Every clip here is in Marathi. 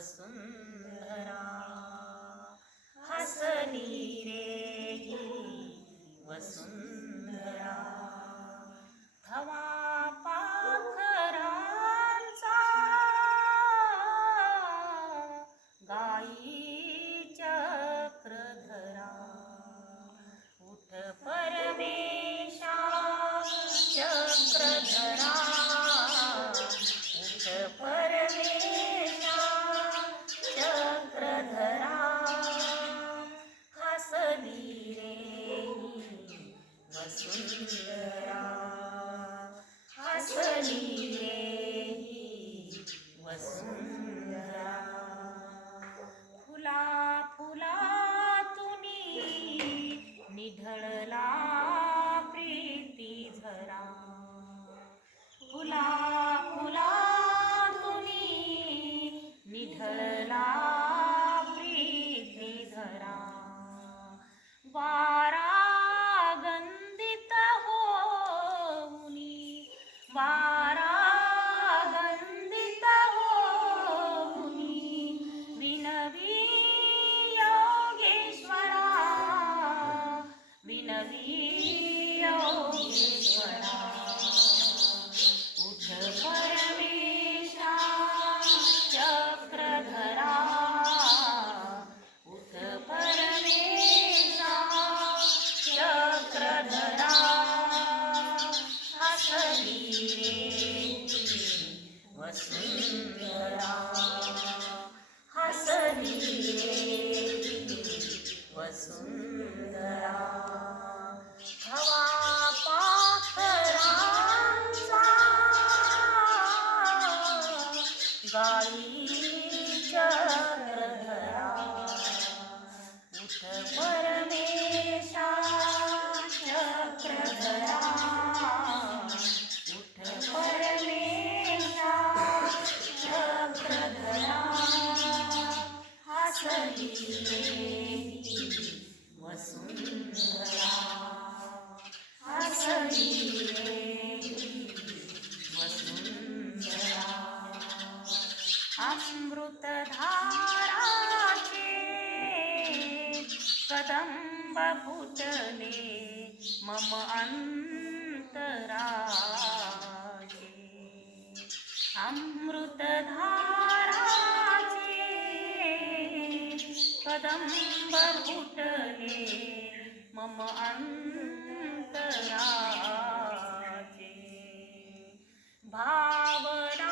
ವಸುಂಧರಾ ಹಸನೀರೇ ವಸುಂಧ उठले मम अंतराचे अमृतधाराचे कदंब उठले मम अंतराचे. भावना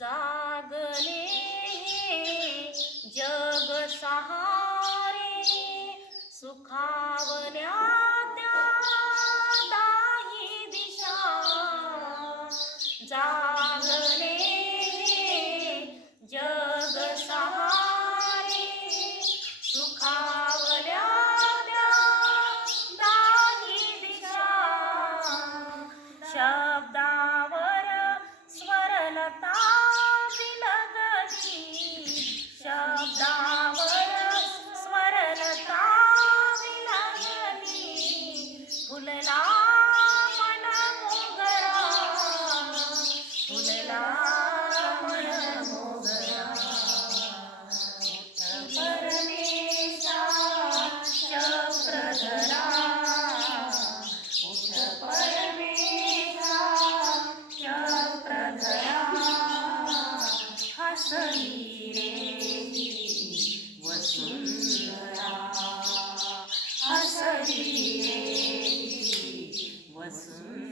जागले जग सहा वसुन